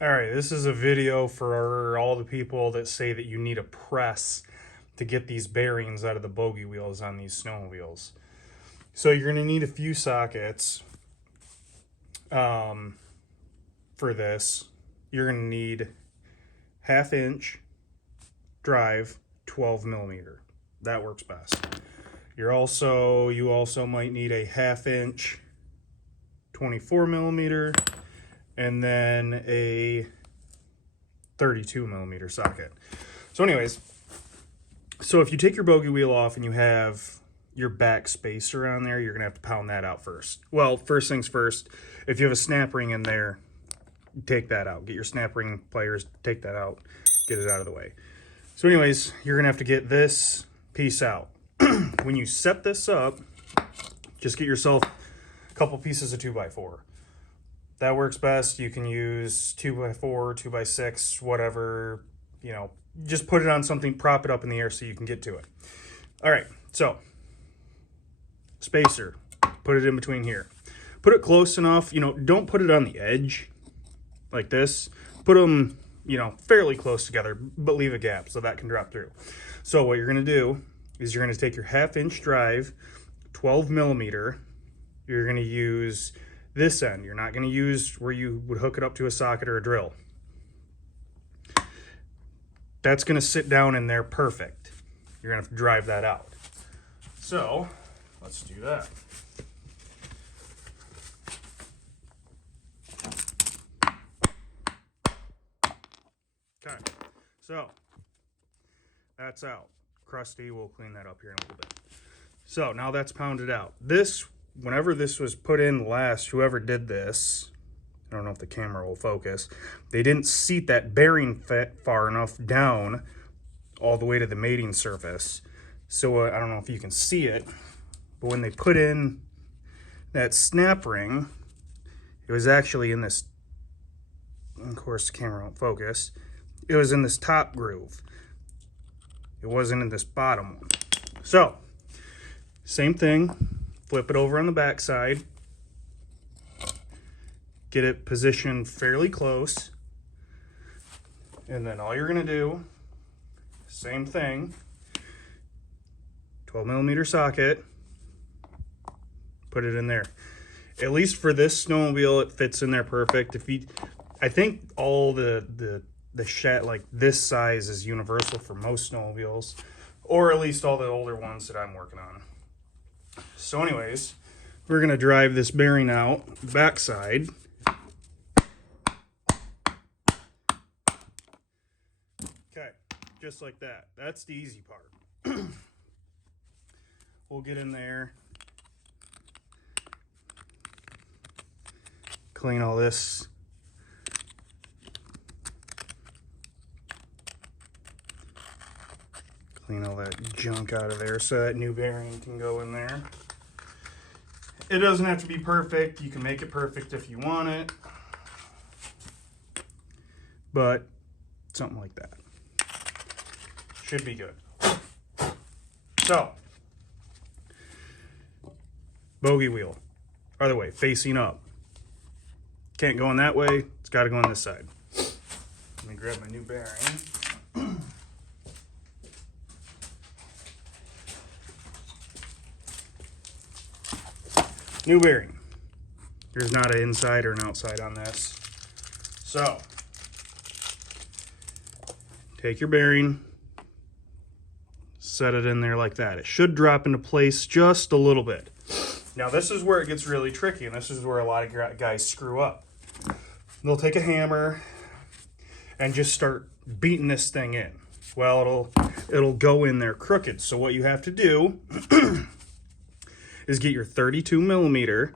All right, this is a video for all the people that say that you need a press to get these bearings out of the bogey wheels on these snowmobiles. So you're going to need a few sockets for this. You're going to need 1/2 inch drive, 12 millimeter. That works best. You also might need a 1/2 inch 24 millimeter and then a 32 millimeter socket. So anyways, so if you take your bogey wheel off and you have your back spacer on there, you're gonna have to pound that out first. Well, first things first, if you have a snap ring in there, take that out. Get your snap ring pliers, take that out, get it out of the way. So anyways, you're gonna have to get this piece out. When you set this up, just get yourself a couple pieces of 2x4. That works best. You can use 2x4, 2x6, whatever, just put it on something, prop it up in the air so you can get to it. All right, so spacer, put it in between here. Put it close enough, don't put it on the edge like this. Put them, fairly close together, but leave a gap so that can drop through. So what you're gonna do is you're gonna take your 1/2 inch drive, 12 millimeter, you're gonna use this end. You're not going to use where you would hook it up to a socket or a drill. That's going to sit down in there perfect. You're going to have to drive that out. So let's do that. Okay, so that's out. Crusty, we'll clean that up here in a little bit. So now that's pounded out. Whenever this was put in last, whoever did this, I don't know if the camera will focus, they didn't seat that bearing far enough down all the way to the mating surface. So I don't know if you can see it, but when they put in that snap ring, it was actually in this, of course the camera won't focus, it was in this top groove. It wasn't in this bottom one. So, same thing. Flip it over on the back side. Get it positioned fairly close. And then all you're gonna do, same thing, 12 millimeter socket, put it in there. At least for this snowmobile, it fits in there perfect. I think all the shed, like this size is universal for most snowmobiles, or at least all the older ones that I'm working on. So anyways, we're gonna drive this bearing out the backside. Okay, just like that. That's the easy part. We'll get in there, clean all this. Clean all that junk out of there so that new bearing can go in there. It doesn't have to be perfect. You can make it perfect if you want it. But something like that should be good. So, bogey wheel, other way, facing up. Can't go in that way, it's got to go on this side. Let me grab my new bearing. New bearing. There's not an inside or an outside on this. So, take your bearing, set it in there like that. It should drop into place just a little bit. Now this is where it gets really tricky, and this is where a lot of guys screw up. They'll take a hammer and just start beating this thing in. Well, it'll go in there crooked. So what you have to do is get your 32 millimeter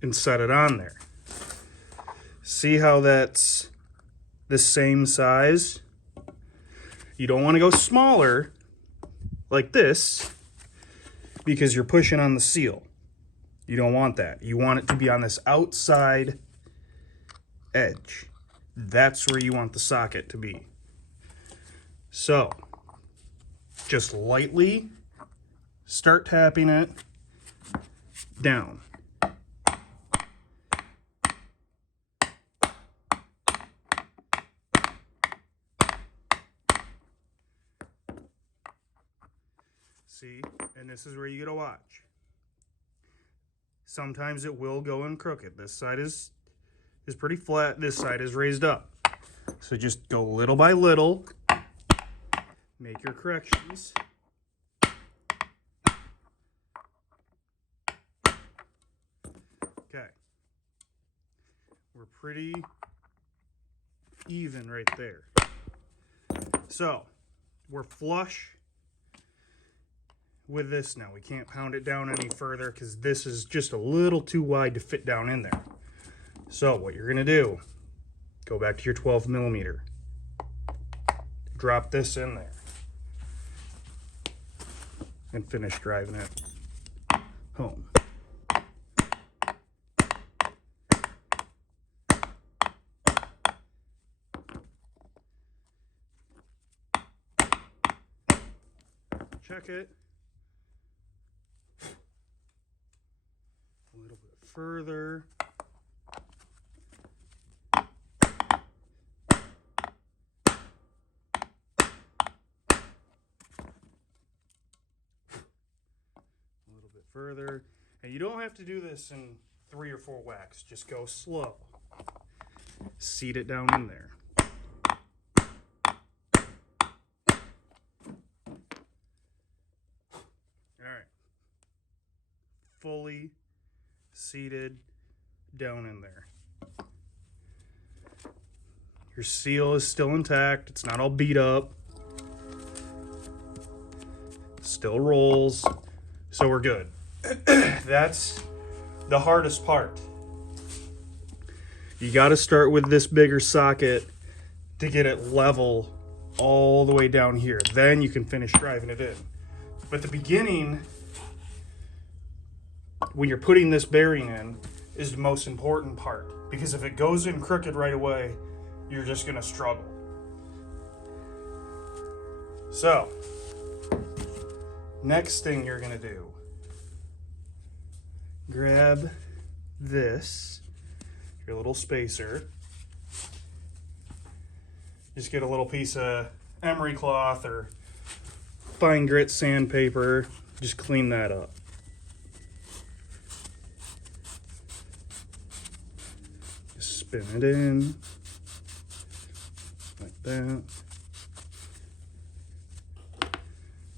and set it on there. See how that's the same size? You don't want to go smaller like this because you're pushing on the seal. You don't want that. You want it to be on this outside edge. That's where you want the socket to be. So, just lightly start tapping it down. See, and this is where you gotta watch. Sometimes it will go in crooked. This side is pretty flat. This side is raised up. So just go little by little. Make your corrections. Okay. We're pretty even right there. So we're flush with this now. We can't pound it down any further because this is just a little too wide to fit down in there. So what you're gonna do, go back to your 12 millimeter. Drop this in there and finish driving it home. Check it. A little bit further. Further, and you don't have to do this in 3 or 4 whacks. Just go slow. Seat it down in there. All right. Fully seated down in there. Your seal is still intact. It's not all beat up. Still rolls. So we're good. That's the hardest part. You got to start with this bigger socket to get it level all the way down here. Then you can finish driving it in. But the beginning, when you're putting this bearing in, is the most important part. Because if it goes in crooked right away, you're just going to struggle. So, next thing you're going to do, grab this, your little spacer. Just get a little piece of emery cloth or fine grit sandpaper. Just clean that up. Just spin it in like that.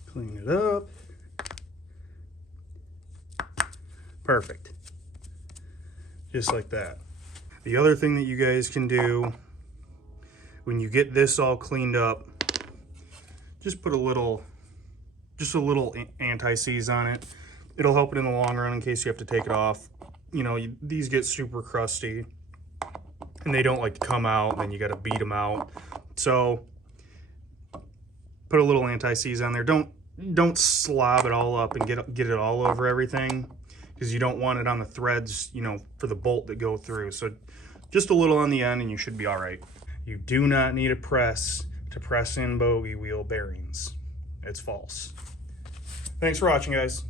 Clean it up. Perfect. Just like that. The other thing that you guys can do when you get this all cleaned up, just put a little anti-seize on it. It'll help it in the long run in case you have to take it off. You know, these get super crusty and they don't like to come out, and then you got to beat them out. So put a little anti-seize on there. Don't slob it all up and get it all over everything, because you don't want it on the threads, you know, for the bolt that go through. So just a little on the end and you should be all right. You do not need a press to press in Bogey wheel bearings. It's false. Thanks for watching, guys.